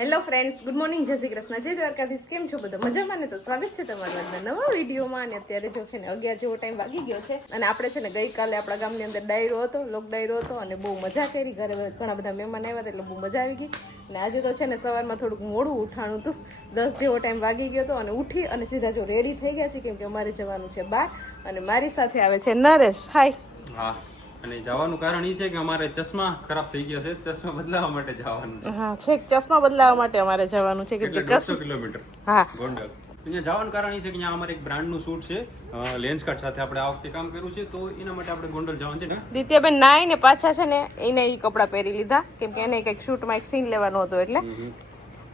Hello friends, good morning, જય શ્રી કૃષ્ણ, જય દ્વારકાધીશ, કેમ છો બધા? મજામાં ને? તો સ્વાગત છે તમારા આજના નવા વિડીયોમાં અને અત્યારે જો છે ને અગિયાર જેવો ટાઈમ વાગી ગયો છે અને આપણે છે ને ગઈકાલે આપણા ગામની અંદર ડાયરો હતો, લોક ડાયરો હતો અને બહુ મજા કરી. ઘરે ઘણા બધા મહેમાન આવ્યા હતા એટલે બહુ મજા આવી ગઈ. અને આજે તો છે ને સવારમાં થોડુંક મોડું ઉઠાણું હતું. દસ જેવો ટાઈમ વાગી ગયો હતો અને ઉઠી અને સીધા જો રેડી થઈ ગયા છે કેમ કે અમારે જવાનું છે બહાર અને મારી સાથે આવે છે નરેશ. હાય હા. અને જવાનું કારણ એ છે કે અમારે ચશ્મા ખરાબ થઈ ગયા છે. ચશ્મા બદલાવવા માટે જવાનું છે. હા છેક ચશ્મા બદલાવવા માટે અમારે જવાનું છે કે ચશ્મા કિલોમીટર. હા. ગોંડલ. અહીંયા જવાનું કારણ એ છે કે અહીંયા અમારે એક બ્રાન્ડનું શૂટ છે. લેન્સ કાર્ડ સાથે આપણે આ વખતે કામ કર્યું છે તો એના માટે આપણે ગોંડલ જવાનું છે ને? દિત્યાબેન નાઈ ને પાછા છે ને એને એ કપડાં પહેરી લીધા. કેમ કે એને કંઈક શૂટમાં એક સીન લેવાનો હતો એટલે.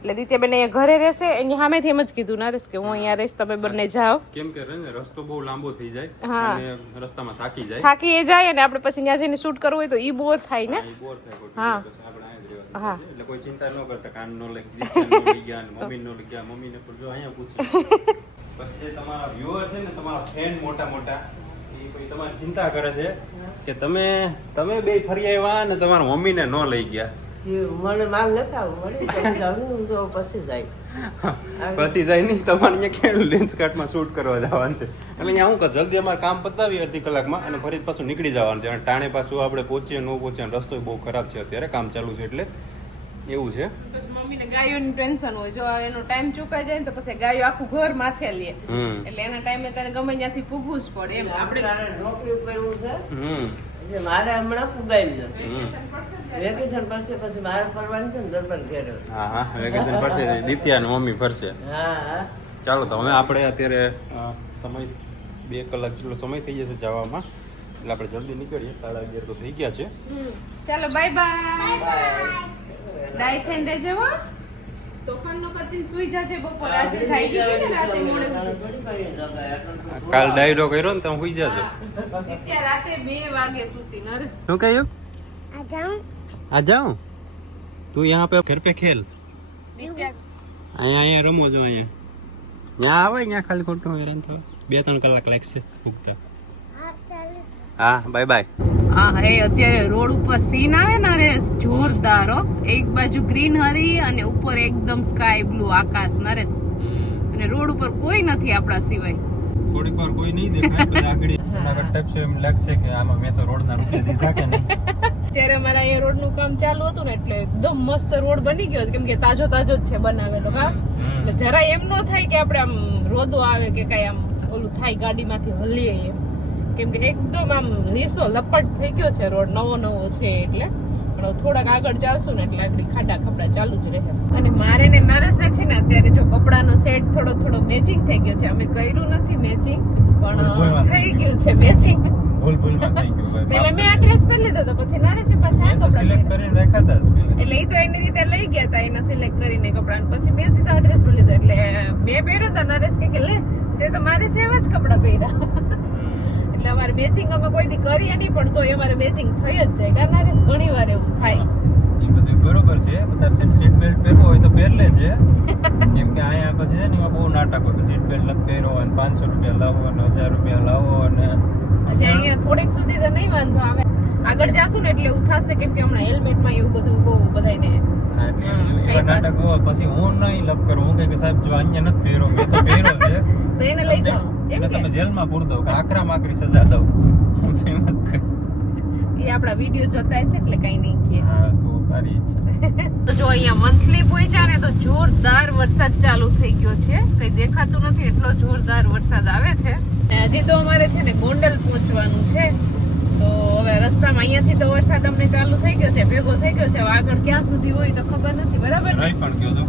એટલે દિત્યાબેન અહીંયા ઘરે રહેશે. એની સામેથી એમ જ કીધું ના રહેશ કે હું અહીંયા રહીશ તમે બંને જાઓ. કેમ કે રસ્તો બહુ લાંબો થઈ જાય હા. રસ્તામાં થાકી જાય. થાકી એ જાય અને આપણે પછી ત્યાં જઈને શૂટ કરવું હોય તો ઈ બોર થાય ને? બોર થાય હા. એટલે કોઈ ચિંતા ન કરતા કાન નો લઈ ગયા મમ્મી નો લઈ ગયા. મમ્મી ને પણ જો અહીંયા પૂછ્યું પછી તમારા વ્યુઅર છે ને તમારા ફેન મોટા મોટા તમારી ચિંતા કરે છે કે તમે તમે બે ફરી આવ્યા ને તમારા મમ્મીને ન લઈ ગયા. મને માલ નતા મળી તો પછી જાય. પછી જાય નહીં. તમારે અહીંયા કેવું લેન્સ કાર્ટમાં શૂટ કરવા જવાનું છે? એટલે અહીંયા હું કહું જલ્દી અમારે કામ પતાવી અડધી કલાકમાં અને ફરી પાછું નીકળી જવાનું છે. અને ટાણે પાછું આપણે પહોંચીએ ન પહોંચીએ રસ્તો બહુ ખરાબ છે અત્યારે કામ ચાલુ છે એટલે. એવું છે? મમ્મીને ગાયોની ટેન્શન હોય. જો એનો ટાઈમ ચૂકાઈ જાય ને તો પછી ગાયો આખું ઘર માથે લે. એટલે એના ટાઈમે તને ગમે ત્યાંથી પૂગવું જ પડે એમ. આપણે નોકરી કરવું છે હમ એટલે મારે હમણાં પૂગાય નથી વેકેશન પછી પછી મારે ફરવાનું છે ને દરબાર ઘેર. હા હા વેકેશન પડશે દિત્યા અને મમ્મી ફરશે. હા હા. ચાલો તો હવે આપણે અત્યારે સમય બે કલાક જેટલો સમય થઈ જશે જવામાં. એટલે આપણે જલ્દી નીકળીએ. સાડા અગિયાર તો થઈ ગયા છે. ચાલો બાય બાય થઈને રહેજે નો ને કાલ ડાયરો કર્યો ને તમે સુઈ જાજો. રાતે બે વાગે સુતી નરેશ. શું કહ્યું? आ जाऊं तू यहाँ पे घर पे खेल દિત્યા અહીંયા અહીંયા રમો છો અહીંયા ત્યાં આવે અહીંયા ખાલી ખોટું હેરાન થવા બે ત્રણ કલાક લાગશે ઉગતા હા બાય બાય હા હે અત્યારે રોડ ઉપર સીન આવે ને નરેશ જોરદાર હો એક બાજુ ગ્રીનહરી અને ઉપર એકદમ સ્કાય બ્લુ આકાશ નરેશ અને રોડ ઉપર કોઈ નથી આપણા સિવાય થોડીક વાર કોઈ નહીં દેખાય પછી આગળ જુનાગઢ ટાઈપ છે એમ લાગશે કે આમાં મેં તો રોડના રૂપિયા દીધા કે નહીં અત્યારે અમારા એ રોડનું કામ ચાલુ હતું ને એટલે એકદમ મસ્ત રોડ બની ગયો કેમ કે તાજો તાજો જ છે બનાવેલો હા. એટલે જરા એમ ન થાય કે આપણે આમ રોદો આવે કે કઈ આમ ઓલું થાય ગાડીમાંથી હલીએ એમ. કેમ કે એકદમ આમ લીસો લપટ થઈ ગયો છે રોડ નવો નવો છે એટલે. પણ થોડાક આગળ ચાલશું ને એટલે આગળ ખાડા ખપડા ચાલુ જ રહે. અને મારે ને નરેશ ને છે ને અત્યારે જો કપડાનો સેટ થોડો થોડો મેચિંગ થઈ ગયો છે. અમે કર્યું નથી મેચિંગ પણ થઈ ગયું છે મેચિંગ ભૂલ ભૂલમાં થઈ ગયું ભાઈ પેલા મેં આ ડ્રેસ પહેરી લીધો તો પછી નરેશે પાછા આ મેં કપડાં સિલેક્ટ કરીને રાખ્યા હતા એટલે એ તો એની રીતે લઈ ગયા હતા એના સિલેક્ટ કરીને કપડાં. પછી મેં સીધા ડ્રેસ પહેરી લીધો. એટલે મેં પહેર્યો તો નરેશ કે કે લે તે તો મારે છે એવા જ કપડાં પહેર્યા. એટલે અમારે મેચિંગ અમે કોઈ દી કરીએ નહીં પણ તો અમારે મેચિંગ થઈ જ જાય. કારણ નરેશ ઘણી વાર એવું થાય. એ બધું બરોબર છે. તારે છે સીટ બેલ્ટ પહેરવો હોય તો પહેર લેજે. કેમ કે અહીંયા પછી છે ને એમાં બહુ નાટક હોય સીટ બેલ્ટ નથી પહેરો અને પાંચસો રૂપિયા લાવો અને હજાર રૂપિયા લાવો અને પછી અહીંયા થોડીક સુધી તો નહીં વાંધો આવે. આગળ જાશું ને એટલે એવું થશે કેમ કે હમણાં હેલ્મેટમાં એવું બધું બહુ બધાને પછી હું નહીં લપ કરું. હું કે સાહેબ જો અહીંયા નથી પહેરો મેં તો પહેરો છે. તો એને લઈ જાઓ. એટલે તમે જેલમાં પૂર દો કે આકરા માકરી સજા દો હું તો એમ જ કહું. એ આપણા વીડિયો જોતા હશે એટલે કઈ નહીં કે. હા તો તારી ઈચ્છા. તો જો અહીંયા મંથલી પહોંચ્યા ને તો જોરદાર વરસાદ ચાલુ થઈ ગયો છે. કઈ દેખાતું નથી. એટલો જોરદાર વરસાદ આવે છે. હજી તો અમારે છે ને ગોંડલ પહોંચવાનું છે. તો હવે રસ્તામાં અહીંયાથી તો વરસાદ અમને ચાલુ થઈ ગયો છે ભેગો થઈ ગયો છે. આગળ ક્યાં સુધી હોય તો ખબર નથી બરાબર ને? પણ ગયો તો.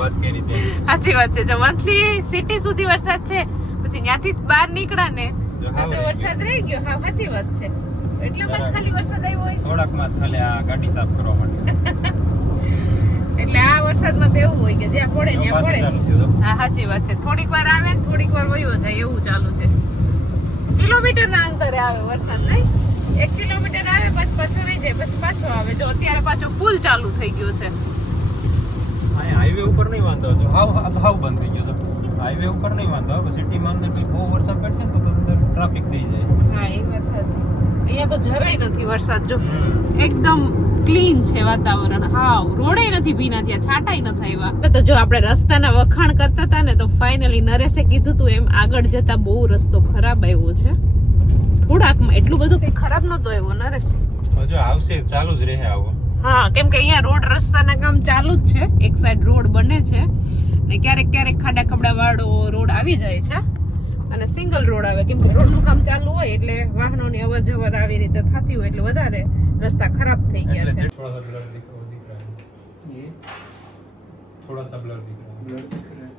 વાત કરી ત્યાં. સાચી વાત છે. જો મંથલી સિટી સુધી વરસાદ છે પછી ત્યાંથી બહાર નીકળ્યા ને તો વરસાદ રહી ગયો. હા સાચી વાત છે. એટલામાં જ ખાલી વરસાદ આવ્યો હોય? થોડાક માસ ખાલી આ ગાડી સાફ કરવા માટે. વરસાદમાં તો એવું હોય કે જ્યાં પડે ત્યાં પડે. હા સાચી વાત છે. થોડીક વાર આવે ને થોડીક વાર વયો જાય એવું ચાલુ છે. કિલોમીટર ના અંતરે આવે વરસાદ નહીં. એક કિલોમીટર આવે પછી પાછો રહી જાય પછી પાછો આવે. જો અત્યારે પાછો ફૂલ ચાલુ થઈ ગયો છે. હાઈવે ઉપર નહીં વાંધો હતો હાવ હાવ બંધ થઈ ગયો હતો હાઈવે ઉપર નહીં વાંધો આવે સિટીમાં અંદર બહુ વરસાદ પડશે ને તો અંદર ટ્રાફિક થઈ જાય. હા એ વાત સાચી. અહીંયા તો જરાય નથી વરસાદ જો. એકદમ ક્લીન છે વાતાવરણ. હાવ રોડે નથી ભીના થયા છાંટાઈ નથી આવ્યા. તો જો આપણે રસ્તાના વખાણ કરતા હતા ને તો ફાઇનલી નરેશે કીધું તું એમ આગળ જતા બહુ રસ્તો ખરાબ આવ્યો છે. થોડાકમાં એટલું બધું કઈ ખરાબ નતો આવ્યો નરેશ. હજુ આવશે ચાલુ જ રહે આવો. હા કેમ કે અહીંયા રોડ રસ્તાના કામ ચાલુ જ છે. એક સાઈડ રોડ બને છે. ને ક્યારેક ક્યારેક ખાડા ખબડા વાળો રોડ આવી જાય છે. અને સિંગલ રોડ આવે. કેમ કે રોડનું કામ ચાલુ હોય એટલે વાહનોની અવર જવર આવી રીતે થતી હોય એટલે વધારે રસ્તા ખરાબ થઈ ગયા છે थोड़ा सा ब्लर दिख वो दिख रहा है ये थोड़ा सा ब्लर दिख रहा ब्लड दिख रहा है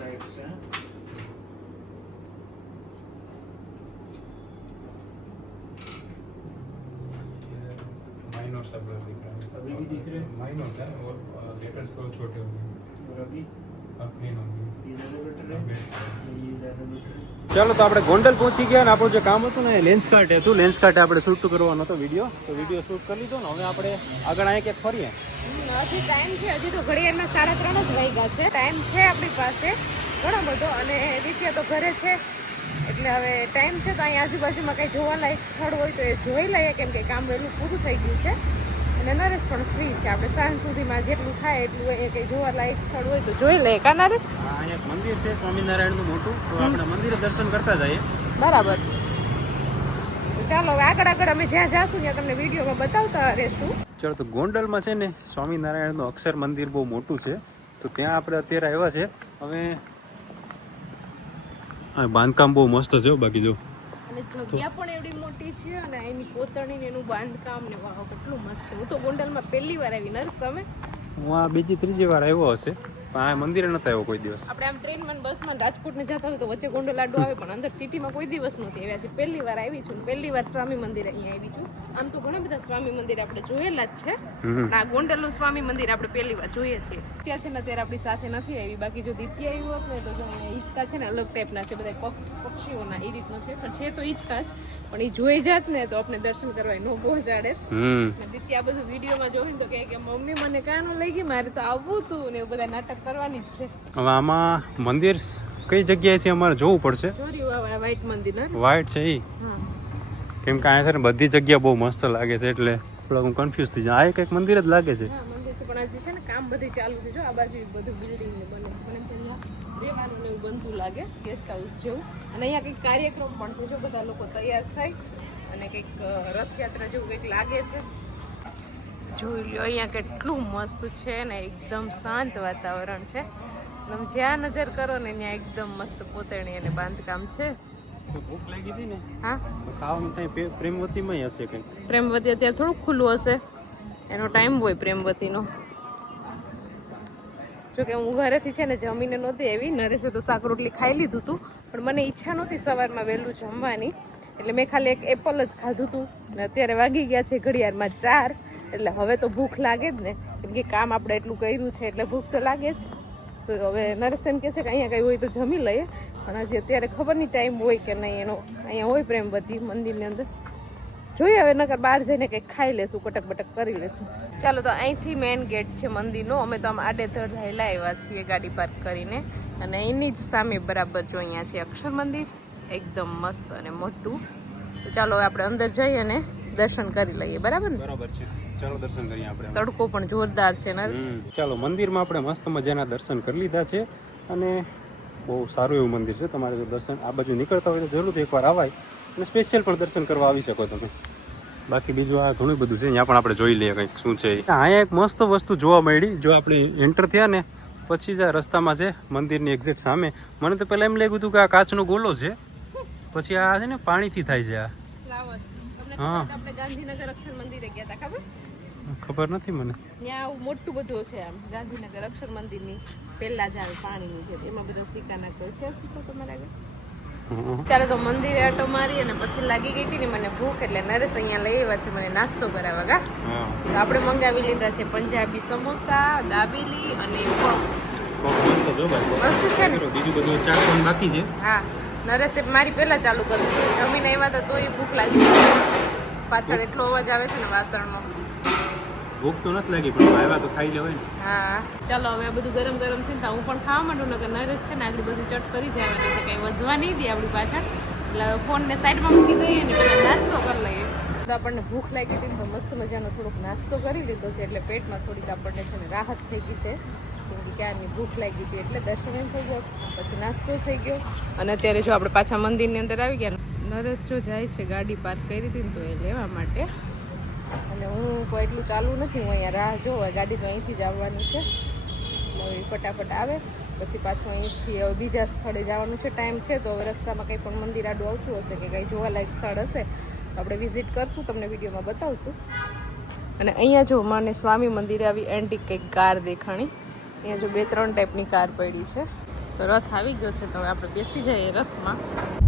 राइट से है माइनर सा ब्लर दिख रहा है अभी भी दिख रहे हैं? माइनर है और लेटर्स थोड़े छोटे हो गए और अभी ચાલો તો આપણે ગોંડલ પહોંચી ગયા અને આપણું જે કામ હતું ને એ લેન્સ કાર્ટ હતું. લેન્સ કાર્ટ આપણે શૂટ કરવાનો હતો વીડિયો તો વીડિયો શૂટ કરી લીધો ને હવે આપણે આગળ અહીંયા ક્યાંક ફરીએ. હજી ટાઈમ છે. હજી તો ઘડિયાળમાં સાડા ત્રણ જ વાગ્યા છે. ટાઈમ છે આપણી પાસે ઘણો બધો અને દિત્યા તો ઘરે છે. એટલે હવે ટાઈમ છે તો અહીં આજુબાજુમાં કંઈ જોવાલાયક સ્થળ હોય તો એ જોઈ લઈએ કેમ કે કામ વહેલું પૂરું થઈ ગયું છે. નરેશ પણ ફ્રી છે. આપણે સાંજ સુધીમાં જેટલું થાય એટલું એ કંઈ જોવાલાયક સ્થળ હોય તો જોઈ લઈએ કા નરેશ અહીંયા મંદિર છે સ્વામિનારાયણનું મોટું. તો આપણે મંદિરે દર્શન કરતા જઈએ. બરાબર છે. તો ચાલો હવે આગળ આગળ અમે જ્યાં જાશું ત્યાં તમને વિડીયોમાં બતાવતા રહેશું. ચાલો તો ગોંડલમાં છે ને સ્વામિનારાયણનું અક્ષર મંદિર બહુ મોટું છે. તો ત્યાં આપણે અત્યારે આવ્યા છે. હવે બાંધકામ બહુ મસ્ત છે બાકી જો. અને જગ્યા પણ એવડી મોટી છે અને એની કોતરણી ને એનું બાંધકામ ને વાહ કેટલું મસ્ત. હું તો ગોંડલમાં પહેલી વાર આવી. નર્સ તમે? હું આ બીજી ત્રીજી વાર આવ્યો હશે. આ મંદિરે નતા આવ્યો કોઈ દિવસ. આપણે આમ ટ્રેનમાં ને બસમાં રાજકોટ ને જતા હોય તો વચ્ચે ગોંડો લાડુ આવે પણ અંદર સિટીમાં કોઈ દિવસ નથી આવ્યા. છે પહેલી વાર આવી છું પહેલી વાર સ્વામી મંદિર અહીંયા આવી છું. આમ તો ઘણા બધા સ્વામી મંદિર આપણે જોયેલા જ છે. પણ આ ગોંડલનું સ્વામી મંદિર આપણે પહેલી વાર જોઈએ છીએ. ત્યાં છે ને અત્યારે આપણી સાથે નથી આવી. બાકી જો દિત્ય આવી હોત ને તો હિંચકા છે ને અલગ ટાઈપના છે બધા પક્ષ- પક્ષીઓના એ રીતનો છે. પણ છે તો હિંચકા જ. પણ એ જોઈ જાત ને તો આપણે દર્શન કરવા ન પહોંચાડે દિત્ય આ બધું વિડીયોમાં જોઈને તો કે મમ્મી મને કાનું લઈ ગઈ મારે તો આવવું હતું ને બધા નાટક કરવાની જ છે. હવે આમાં મંદિર કઈ જગ્યાએ છે અમારે જોવું પડશે? વાઈટ મંદિર ને? છે એ કેમ કે અહીંયા છે ને બધી જગ્યા બહુ મસ્ત લાગે છે એટલે થોડાક હું કન્ફ્યુઝ થઈ જાય આ એક મંદિર જ લાગે છે. હા મંદિર છે પણ હજી છે ને કામ બધી ચાલુ છે. જો આ બાજુ બધું બિલ્ડિંગ ને બને છે. પણ અહીંયા રહેવાનું ને એવું બનતું લાગે ગેસ્ટ હાઉસ જેવું. અને અહીંયા કંઈક કાર્યક્રમ પણ છે જો બધા લોકો તૈયાર થાય અને કંઈક રથયાત્રા જેવું કંઈક લાગે છે. જોઈ લો અહીંયા કેટલું મસ્ત છે ને એકદમ શાંત વાતાવરણ છે. તમે જ્યાં નજર કરો ને ત્યાં એકદમ મસ્ત પોતેણી અને બાંધકામ છે. ભૂખ લાગી હતી ને? હા? ખાવાનું ત્યાં પ્રેમવતીમાં હશે કંઈક પ્રેમવતી અત્યારે થોડુંક ખુલ્લું હશે. એનો ટાઈમ હોય પ્રેમવતીનો. જોકે હું ઘરેથી છે ને જમીને નહોતી એવી નરેશે તો શાક રોટલી ખાઈ લીધું હતું પણ મને ઈચ્છા નહોતી સવારમાં વહેલું જમવાની. એટલે મેં ખાલી એક એપલ જ ખાધું હતું ને અત્યારે વાગી ગયા છે ઘડિયાળમાં ચાર. એટલે હવે તો ભૂખ લાગે જ ને. કેમ કે કામ આપણે એટલું કર્યું છે એટલે ભૂખ તો લાગે જ. તો હવે નરેશ કહે છે કે અહીંયા કંઈ હોય તો જમી લઈએ. પણ હજી અત્યારે ખબર નહીં ટાઈમ હોય કે નહીં. એનો અહીંયા હોય પ્રેમવતી મંદિરની અંદર. જોઈએ હવે, નકર બહાર જઈને કંઈક ખાઈ લેશું કટક બટક કરી લેશું. ચાલો તો અહીંથી મેઇન ગેટ છે મંદિરનો. અમે તો આમ આડેધડ રહેલા આવ્યા છીએ ગાડી પાર્ક કરીને. અને એની જ સામે બરાબર જો અહીંયા છે અક્ષર મંદિર. એકદમ મસ્ત અને મોટું. તો ચાલો આપણે અંદર જઈ અને દર્શન કરી લઈએ બરાબર ને? બરાબર છે. ચાલો દર્શન કરીએ આપણે. તડકો પણ જોરદાર છે ને ચાલો મંદિરમાં આપણે મસ્ત મજાના દર્શન કરી લીધા છે અને બહુ સારું એવું મંદિર છે. તમારે જો દર્શન આ બાજુ નીકળતા હોય તો જરૂરથી એકવાર આવાય અને સ્પેશિયલ પણ દર્શન કરવા આવી શકો તમે. બાકી બીજું આ ઘણું બધું છે અહીંયા પણ આપણે જોઈ લઈએ કંઈક શું છે. અહીંયા એક મસ્ત વસ્તુ જોવા મળી જો આપણે એન્ટર થયા ને પછી જ આ રસ્તામાં છે મંદિરની એક્ઝેક્ટ સામે. મને તો પહેલાં એમ લાગ્યું હતું કે આ કાચનો ગોલો છે. પછી આ છે ને પાણીથી થાય છે આ. હા. ખબર આપણે ગાંધીનગર અક્ષર મંદિરે ગયા હતા ખબર? ખબર નથી મને. ત્યાં આવું મોટું બધું છે આમ ગાંધીનગર અક્ષર મંદિરની પહેલા જ આવે પાણીની છે એમાં બધા સિક્કા નાખ્યો છે સિક્કો તમારા આગળ? ચાલો તો મંદિરે આટો મારી અને પછી લાગી ગઈ હતી ને મને ભૂખ એટલે નરેશ અહીંયા લઈ આવ્યા છે મને નાસ્તો કરાવવા ગા તો આપણે મંગાવી લીધા છે પંજાબી સમોસા દાબેલી અને પફ. મસ્ત છે ને? બીજું બધું ચાખવાનું બાકી છે. હા. નરેશે મારી પહેલા ચાલુ કર્યું હતું જમીને આવ્યા તો તોય ભૂખ લાગી. પાછળ એટલો અવાજ આવે છે ને વાસણનો ભૂખ તો નથી લાગી પણ આવ્યા તો ખાઈ લેવાય ને. હા. ચાલો હવે આ બધું ગરમ ગરમ છે ને હું પણ ખાવા માંડું નકર નરેશ છે ને આગળ બધું ચટ કરી જાય છે કંઈ વધવા નહીં દે આપણી પાછળ. એટલે ફોનને સાઈડમાં મૂકી દઈએ ને પહેલાં નાસ્તો કરી લઈએ. તો આપણને ભૂખ લાગી હતી તો મસ્ત મજાનો થોડોક નાસ્તો કરી લીધો છે એટલે પેટમાં થોડીક આપણને છે ને રાહત થઈ ગઈ છે. કેમ ક્યારની ભૂખ લાગી હતી એટલે દર્શન થઈ ગયો, પછી નાસ્તો થઈ ગયો. અને અત્યારે જો આપણે પાછા મંદિરની અંદર આવી ગયા, નરેશ જો જાય છે ગાડી પાર્ક કરી હતી તો એ લેવા માટે. અને હું કોઈ એટલું ચાલુ નથી, હું અહીંયા રાહ જોવા ગાડી તો અહીંથી જ આવવાની છે. એટલે ફટાફટ આવે. પછી પાછું અહીંથી બીજા સ્થળે જવાનું છે, ટાઈમ છે, તો હવે રસ્તામાં કંઈ પણ મંદિર આડું આવતું હશે કે કંઈ જોવાલાયક સ્થળ હશે, તો આપણે વિઝિટ કરશું, તમને વિડીયોમાં બતાવશું. અને અહીંયા જો મને સ્વામી મંદિરે આવી એન્ટિક કંઈક કાર દેખાણી. અહીંયા જો બે ત્રણ ટાઈપની કાર પડી છે. તો રથ આવી ગયો છે, તો હવે આપણે બેસી જઈએ રથમાં.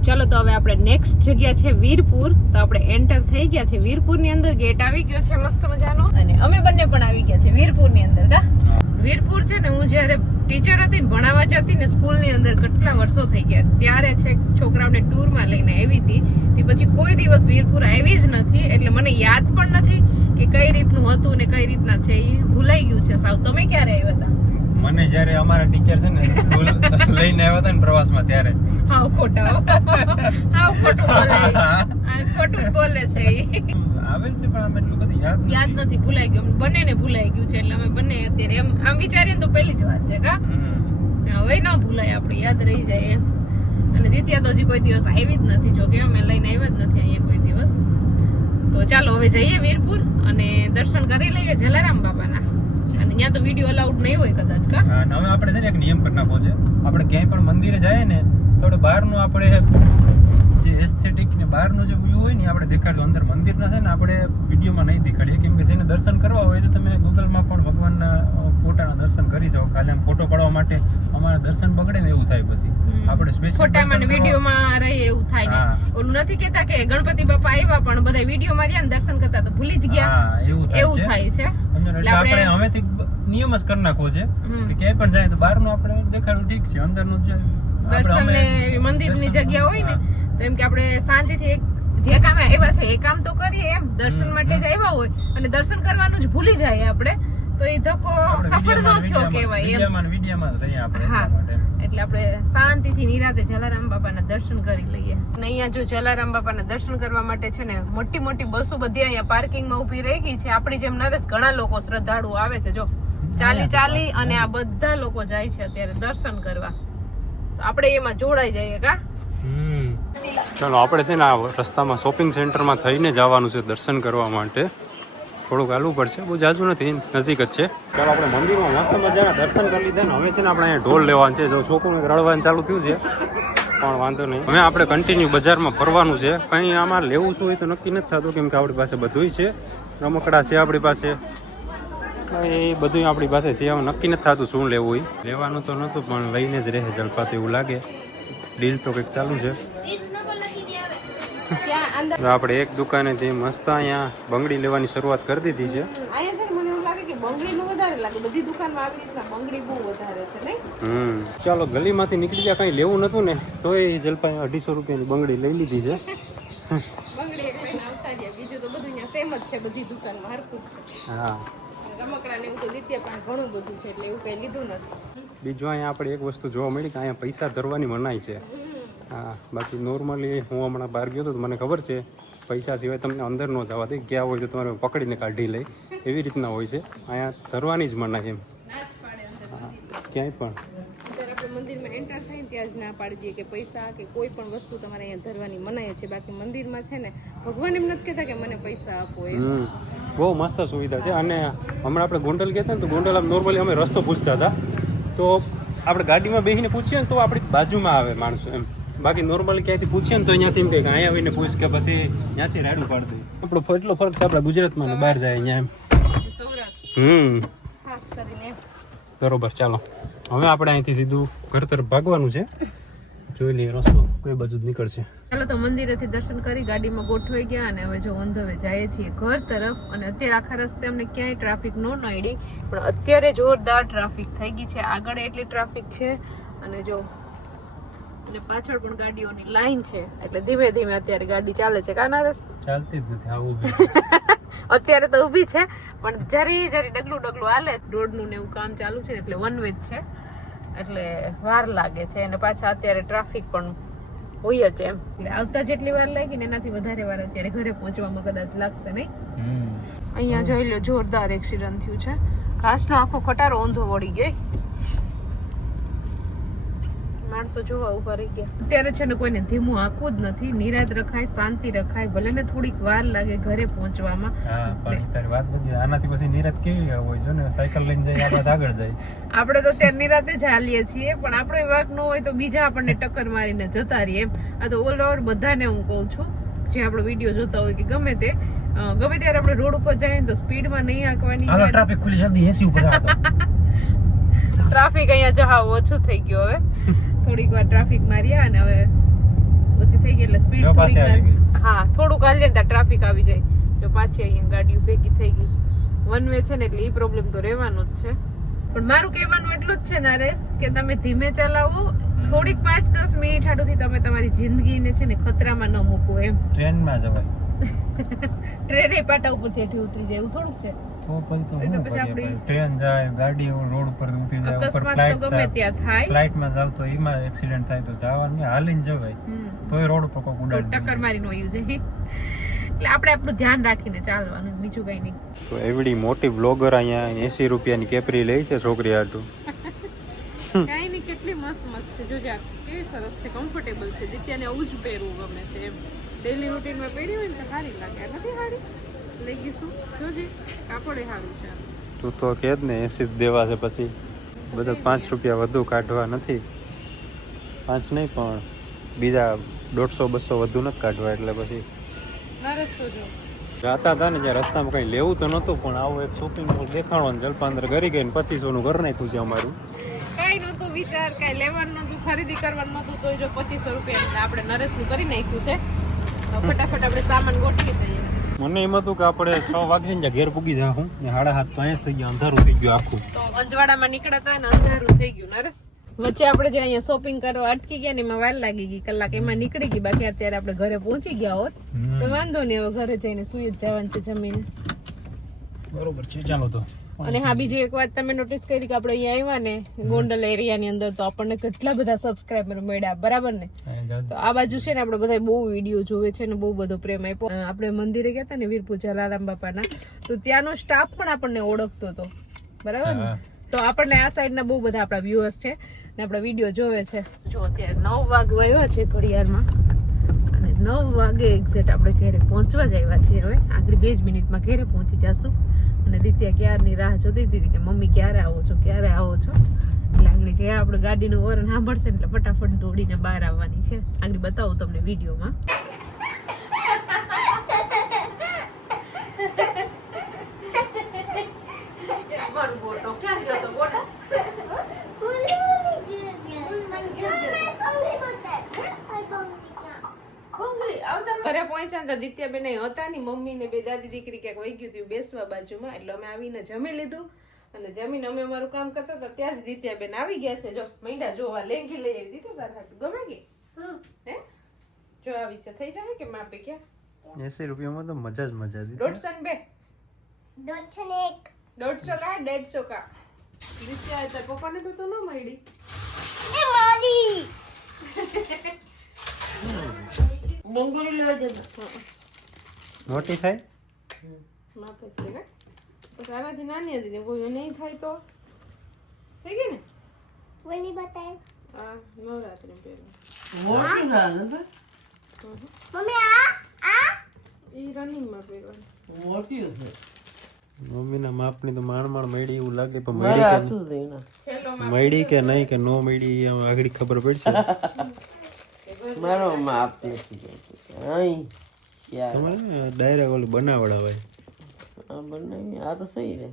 ચાલો, તો હવે આપણે નેક્સ્ટ જગ્યા છે વીરપુર. તો આપણે એન્ટર થઈ ગયા છે. વીરપુરની અંદર ગેટ આવી ગયો છે, મસ્ત મજાનો. અને અમે બંને પણ આવી ગયા છે વીરપુરની અંદર, કા? વીરપુર છે ને, હું જ્યારે ટીચર હતી ને, ભણાવવા જતી ને, સ્કૂલની અંદર કેટલા વર્ષો થઈ ગયા. ત્યારે છે છોકરાઓને ટૂરમાં લઈને આવી હતી. તે પછી કોઈ દિવસ વીરપુર આવી જ નથી. એટલે મને યાદ પણ નથી કે કઈ રીતનું હતું ને કઈ રીતના છે. એ ભૂલાઈ ગયું છે સાવ. તમે ક્યારે આવ્યા હતા? મને જ્યારે અમારા ટીચર છે ને સ્કૂલ લઈને આવ્યા હતા ને પ્રવાસમાં ત્યારે. હાવ ખોટા. હાવ ખોટું બોલે. ખોટું બોલે છે આવેલ છે પણ આમ એટલું બધું યાદ યાદ નથી ભૂલાઈ ગયું. બંને ને ભૂલાઈ ગયું છે એટલે અમે બંને અત્યારે એમ આમ વિચારીએ તો પહેલી જ વાત છે કા? હવે ના ભૂલાય આપણે યાદ રહી જાય એમ. અને દિત્યા તો હજી કોઈ દિવસ આવી જ નથી જો કે અમે લઈને આવ્યા જ નથી અહીંયા કોઈ દિવસ. તો ચાલો હવે જઈએ વીરપુર અને દર્શન કરી લઈએ જલારામ બાપાના. ત્યાં તો વીડિયો અલાઉડ નહીં હોય કદાચ કા? હા, હવે આપણે છે ને એક નિયમ કરી નાખવો છે. આપણે ક્યાંય પણ મંદિરે જાય ને તો આપણે બહારનું આપણે જે એસ્થેટિક ને બહારનું જે વ્યૂ હોય ને આપણે દેખાડ્યું. અંદર મંદિરના છે ને આપણે વિડીયોમાં નહીં દેખાડીએ. કેમ કે જેને દર્શન કરવા હોય તો તમે ગૂગલમાં પણ ભગવાનના ફોટાના દર્શન કરી જાઓ. ખાલી આમ ફોટો પાડવા માટે અમારા દર્શન બગડે ને એવું થાય પછી. આપણે સ્પેશિયલ ફોટામાં ને વિડીયોમાં રહે એવું થાય ને. ઓલું નથી કેતા કે ગણપતિ બાપા આવ્યા પણ બધા વિડીયોમાં રહ્યા ને દર્શન કરતા તો ભૂલી જ ગયા. એવું થાય એવું છે. થાય છે. એટલે આપણે હવેથી નિયમ જ કરી નાખવો છે કે ક્યાંય પણ જાય તો બહારનું આપણે દેખાડવું ઠીક છે અંદરનું જ દર્શન ને મંદિરની જગ્યા હોય ને તો એમ કે આપણે શાંતિથી એક જે કામે આવ્યા છે એ કામ તો કરીએ એમ. દર્શન માટે જ આવ્યા હોય અને દર્શન કરવાનું જ ભૂલી જાય આપણે. તો એ ધક્કો સફળ ન થયો કહેવાય એમ. વિડીયોમાં રહીએ આપણે હા. એટલા આપણે શાંતિથી નિરાતે જલારામ બાપાના દર્શન કરી લઈએ. અને અહીંયા જો જલારામ બાપાના દર્શન કરવા માટે છે ને, મોટી મોટી બસો બધી અહીંયા પાર્કિંગમાં ઊભી રહી ગઈ છે. આપણી જેમ નરેશ ઘણા લોકો શ્રદ્ધાળુ આવે છે. જો ચાલી ચાલી અને આ બધા લોકો જાય છે અત્યારે દર્શન કરવા. તો આપણે એમાં જોડાઈ જઈએ કા? ચાલો, આપણે છે ને આ રસ્તામાં શોપિંગ સેન્ટરમાં થઈને જવાનું છે દર્શન કરવા માટે. થોડુંક હાલવું પડશે. બહુ જાજુ નથી, નજીક જ છે. ચાલો, આપણે મંદિરમાં મસ્ત મજાના દર્શન કરી લીધા ને હવે છે ને આપણે અહીંયા ઢોલ લેવાનું છે. જો છોકરું રડવાનું ચાલુ થયું છે, પણ વાંધો નહીં. હવે આપણે કન્ટિન્યુ બજારમાં ફરવાનું છે. કંઈ આમાં લેવું શું હોય તો નક્કી નથી થતું, કેમ કે આપણી પાસે બધુંય છે. રમકડા છે આપણી પાસે. એ બધું આપણી પાસે છે. હવે નક્કી નથી થતું શું લેવું હોય. લેવાનું તો નહોતું, પણ લઈને જ રહે જલપાત એવું લાગે. ડીલ તો કંઈક ચાલુ છે. આપણે એક દુકાનેથી મસ્ત અહીંયા બંગડી લેવાની શરૂઆત કરી દીધી છે. અહીંયા છે મને એવું લાગે કે બંગડીનું વધારે લાગે. બધી દુકાનમાં આવી રીતના બંગડી બહુ વધારે છે નહીં? હમ. ચાલો ગલીમાંથી નીકળી ગયા કંઈ લેવું નતું ને તો એ જલપાએ અઢીસો રૂપિયાની બંગડી લઈ લીધી છે. બંગડી એક લઈને આવતા ગયા. બીજું તો બધું અહીંયા સેમ જ છે બધી દુકાનમાં હરકું જ છે. હા. રમકડા ને એવું તો દિત્ય પણ ઘણું બધું છે એટલે એવું કઈ લીધું નથી. બીજું અહીંયા આપણે એક વસ્તુ જોવા મળી કે અહીંયા પૈસા ધરવાની મનાઈ છે. હા બાકી નોર્મલી હું હમણાં બહાર ગયો હતો તો મને ખબર છે પૈસા સિવાય તમને અંદર ન જવા દે ગયા હોય તો તમારે પકડીને કાઢી લે. એવી રીતના હોય છે. અહીંયા ધરવાની જ મનાઈ એમ. ક્યાંય પણ. જ્યારે આપણે મંદિરમાં એન્ટર ત્યાં જ ના પાડી દઈએ કે પૈસા કે કોઈ પણ વસ્તુ તમારે અહીંયા ધરવાની મનાય છે. બાકી મંદિરમાં છે ને ભગવાન એમ નથી કહેતા કે મને પૈસા આપો એમ. બહુ મસ્ત સુવિધા છે. અને હમણાં આપણે ગોંડલ ગયા હતા ને તો ગોંડલ આમ નોર્મલી અમે રસ્તો પૂછતા હતા. તો આપણે ગાડીમાં બેસીને પૂછીએ ને તો આપણી બાજુમાં આવે માણસો એમ. બાકી નોર્મલ ક્યાંયથી પૂછીએ ને તો અહીંયાથી એમ કે અહીંયા આવીને પૂછ કે પછી ત્યાંથી રાડું પાડતી. આપણો એટલો ફરક છે આપણા ગુજરાતમાં બહાર જાય અહીંયા એમ. હમ. બરોબર, ચાલો. હવે આપણે અહીંથી સીધું ઘર તરફ ભાગવાનું છે. જોઈ લઈએ રસ્તો કોઈ બાજુ નીકળશે. ચાલો તો મંદિરેથી દર્શન કરી ગાડીમાં ગોઠવાઈ ગયા અને હવે જો ઓન ધ વે જઈએ છીએ ઘર તરફ. અને અત્યારે આખા રસ્તે અમને ક્યાંય ટ્રાફિક નો નડી પણ અત્યારે જોરદાર ટ્રાફિક થઈ ગઈ છે. આગળ એટલી ટ્રાફિક છે. અને જો અને પાછળ પણ ગાડીઓની લાઈન છે. એટલે ધીમે ધીમે અત્યારે ગાડી ચાલે છે. કાના રસ ચાલતી જ નથી આવું અત્યારે તો ઊભી છે પણ જરી જરી ડગલું ડગલું હાલે. રોડનું ને એવું કામ ચાલુ છે એટલે વન વે છે. એટલે વાર લાગે છે અને પાછા અત્યારે ટ્રાફિક પણ હોય જ એમ. એટલે આવતા જેટલી વાર લાગી ને એનાથી વધારે વાર અત્યારે ઘરે પહોંચવામાં કદાચ લાગશે નહીં. અહીંયા જોઈ લો જોરદાર એક્સિડન્ટ થયું છે. ઘાસનો આખો ખટારો ઊંધો વળી ગયો. માણસો જોવા ઊભા રહી ગયા. અત્યારે છે ને કોઈને ધીમું આંકવું જ નથી નિરાત રખાય શાંતિ રખાય ભલે ને થોડીક વાર લાગે ઘરે પહોંચવામાં. હા પણ તારી વાત બધી આનાથી પછી નિરાત કેવી હોય? છે ને સાયકલ લઈને જાય આ બાદ આગળ જાય આપણે તો અત્યારે નિરાતે જ હાલીએ છીએ પણ આપણો વાક ન હોય તો બીજા આપણને ટક્કર મારીને જતા રહીએ એમ. આ તો ઓલ ઓવર બધાને હું કહું છું જે આપણો વીડિયો જોતા હોય કે ગમે તે ગમે ત્યારે આપણે રોડ ઉપર જઈએ ને તો સ્પીડમાં નહીં આંકવાની ટ્રાફિક ખુલી જલ્દી એસી ઉપર આવતો ટ્રાફિક અહીંયા જો હા ઓછું થઈ ગયું હવે. થોડીક વાર ટ્રાફિક માર્યા અને હવે ઓછી થઈ ગઈ એટલે સ્પીડ થોડીક હા થોડુંક હાલીએ ને ત્યાં ટ્રાફિક આવી જાય. જો પાછી અહીંયા ગાડીઓ ભેગી થઈ ગઈ. વન વે છે ને એટલે એ પ્રોબ્લેમ તો રહેવાનો જ છે. પણ મારું કહેવાનું એટલું જ છે નરેશ કે તમે ધીમે ચલાવો. થોડીક પાંચ દસ મિનિટ હાડુથી તમે તમારી જિંદગીને છે ને ખતરામાં ન મૂકો એમ. ટ્રેનમાં જવાય. ટ્રેન એ પાટા ઉપરથી હેઠી ઉતરી જાય એવું થોડું છે. તો પછી તો હું તો પછી કરીએ આપણી- ટ્રેન જાય ગાડી રોડ ઉપર ઉતરી જાય ઉપર ફ્લાઇટ તો ગમે ત્યાં થાય. ફ્લાઇટમાં જાવ તો એમાં એક્સિડન્ટ થાય તો જવાનું હાલીને જવાય. તોય રોડ ઉપર કોક ઉડાડી ટક્કર. મારીને વયું જાય એટલે આપણે આપણું ધ્યાન રાખીને ચાલવાનું બીજું કઈ નહીં. તો એવડી મોટી બ્લોગર અહીંયા એસી રૂપિયાની કેપરી લે છે છોકરી હાટું. કઈ નહીં કેટલી મસ્ત મસ્ત છે. જોજે કેવી સરસ છે કમ્ફર્ટેબલ છે. દિત્યાને આવું જ પહેરવું ગમે છે એમ. ડેલી રૂટીનમાં પહેરી હોય ને તો સારી લાગે. નથી સારી? લઈ ગઈ જોજે કાપડે સારું છે. તું તો કે જ ને એસી જ દેવા છે પછી. બધા પાંચ રૂપિયા વધુ કાઢવા નથી. પાંચ નહીં પણ બીજા દોઢસો બસો વધુ નથી કાઢવા એટલે પછી. જાતા હતા ને જ્યાં રસ્તામાં કઈ લેવું તો નતું પણ આવું એક શોપિંગ મોલ દેખાણો ને કરી અંદર ઘરી ગઈ ને પચીસો નું ઘર નાખ્યું છે અમારું. કઈ નતું વિચાર કઈ લેવાનું નતું ખરીદી કરવાનું નતું તો જો પચીસો રૂપિયા આપણે નરેશનું કરી નાખ્યું છે. ફટાફટ આપણે સામાન ગોઠવી દઈએ. મને એમ હતું કે આપણે છ વાગે ને ઘેર પૂગી જાઉં ને સાડા હાથ તો અહીંયા થઈ ગયા અંધારું થઈ ગયું આખું. તો અંજવાડામાં નીકળ્યા હતા ને અંધારું થઈ ગયું નરેશ વચ્ચે આપણે જે અહીંયા શોપિંગ કરવા અટકી ગયા ને એમાં વાર લાગી ગઈ કલાક એમાં નીકળી ગઈ બાકી અત્યારે આપણે ઘરે પહોંચી ગયા હોત તો વાંધો નહીં હવે ઘરે જઈને સુઈ જ જવાનું છે જમીને. બરોબર છે ચાલો તો. અને હા બીજી એક વાત તમે નોટિસ કરી કે આપણે અહીંયા આવ્યા ને ગોંડલ એરિયાની અંદર તો આપણને કેટલા બધા સબસ્ક્રાઇબર મળ્યા બરાબર ને? તો આ બાજુ છે ને આપણે બધા બહુ વીડિયો જોવે છે ને બહુ બધો પ્રેમ આપ્યો. આપણે મંદિરે ગયા હતા ને વીરપુર જલારામ બાપાના તો ત્યાંનો સ્ટાફ પણ આપણને ઓળખતો હતો. બરાબર ને? તો આપણને આ સાઈડના બહુ બધા આપણા વ્યુઅર્સ છે ને આપણા વીડિયો જોવે છે. જો અત્યારે નવ વાગ વાગ્યા છે ઘડિયાળમાં અને નવ વાગે એક્ઝેક્ટ આપણે ઘરે પહોંચવા જ આવ્યા છીએ હવે. આગળ બે જ મિનિટમાં ઘરે પહોંચી જશું. અને દિત્યા ક્યારની રાહ જોતી હતી કે મમ્મી ક્યારે આવો છો, ક્યારે આવો છો? એટલે આગળ જે આપણે ગાડીનું ઓરન સાંભળશે એટલે ફટાફટ દોડીને બહાર આવવાની છે. આગળ બતાવું તમને વિડીયોમાં ગોટો ક્યાં ગયો તો ગોટો ઘરે પહોંચ્યા ને તો દિત્યાબેન હતા ની મમ્મી ને બે દાદી દીકરી ક્યાંક વહી ગયું હતું બેસવા બાજુમાં એટલે અમે આવીને જમી લીધું. અને જમીને અમે અમારું કામ કરતા હતા ત્યાં જ દિત્યાબેન આવી ગયા છે. જો મૈડા જોવા લેંગી લઈ આવી. દીધું તાર હાટુ ગમે કે? હે. જો આવી છે. થઈ જાય કે માપે ક્યાં? એસી રૂપિયામાં તો મજા જ મજા દીધી. દોઢસો ને બે? દોઢસો કા દેઢસો કા દિત્યા તાર પપ્પાને તો તો ન મળી ડુંગળી લેવા જજો મોટી થાય? માપે છે ને પછી આનાથી નાની હતી ને કોઈ નહીં થાય તો? થઈ ગઈ ને? આ નવરાત્રી મોટી પહેરવાની. મોટી હશે. મમ્મીના માપની તો માણ માણ મળી એવું લાગે પણ મળી કે મળી કે નહીં કે નો મળી આગળ ખબર પડશે. મારો માપ નથી જોતું. અહીં યાર. તમારે ડાયરેક્ટ ઓલું બનાવડાવે. આ બનાવી આ તો સહી રે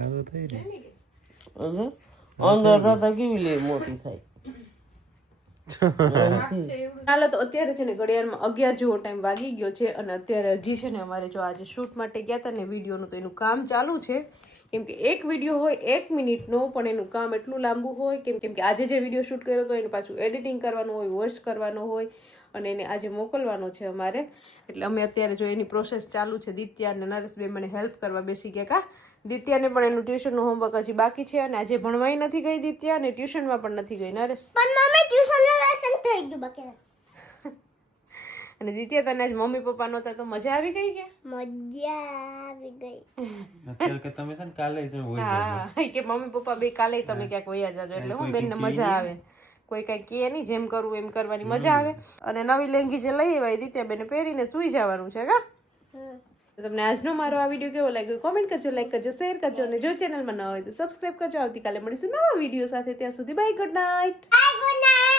આ તો થઈ રહી. અંદર અંદર થતા કેવી લે મોટી થાય? ચાલો તો અત્યારે છે ને ઘડિયાળમાં અગિયાર જેવો ટાઈમ વાગી ગયો છે અને અત્યારે હજી છે ને અમારે જો આજે શૂટ માટે ગયા હતા ને વિડીયોનું તો એનું કામ ચાલુ છે. કેમ કે એક વીડિયો હોય એક મિનિટનો, પણ એનું કામ એટલું લાંબુ હોય કેમ કેમ કે આજે જે વીડિયો શૂટ કર્યો હતો એનું પાછું એડિટિંગ કરવાનું હોય વોશ કરવાનો હોય, અને એને આજે મોકલવાનો છે અમારે. એટલે અમે અત્યારે જો એની પ્રોસેસ ચાલુ છે, દિત્યા અને નરેશભાઈ મને હેલ્પ કરવા બેસી ગયા કા? દિત્યાને પણ એનું ટ્યુશનનું હોમવર્ક હજી બાકી છે અને આજે ભણવાય નથી ગઈ દિત્યા અને ટ્યુશનમાં પણ નથી ગઈ નરેશ. પણ મમ્મી ટ્યુશન લેસન થઈ ગયું બાકી. અને દિત્યા તને આજ મમ્મી પપ્પા નહોતા તો મજા આવી ગઈ કે? મજા આવી ગઈ. અત્યારે કે તમે છે ને કાલે જ હોય હા કે મમ્મી પપ્પા બે કાલે તમે ક્યાંક વયા જાજો એટલે હું બેનને મજા આવે. કોઈ કઈ કહે નહીં જેમ કરવું એમ કરવાની મજા આવે. અને નવી લેંગી જે લઈ આવ્યા દિત્યા બેને પહેરીને સુઈ જવાનું છે કા? તમને આજનો મારો આ વીડિયો કેવો લાગ્યો? કોમેન્ટ કરજો લાઈક કરજો શેર કરજો અને જો ચેનલમાં ન હોય તો સબસ્ક્રાઈબ કરજો. આવતીકાલે મળીશું નવા વીડિયો સાથે. ત્યાં સુધી bye good night bye good night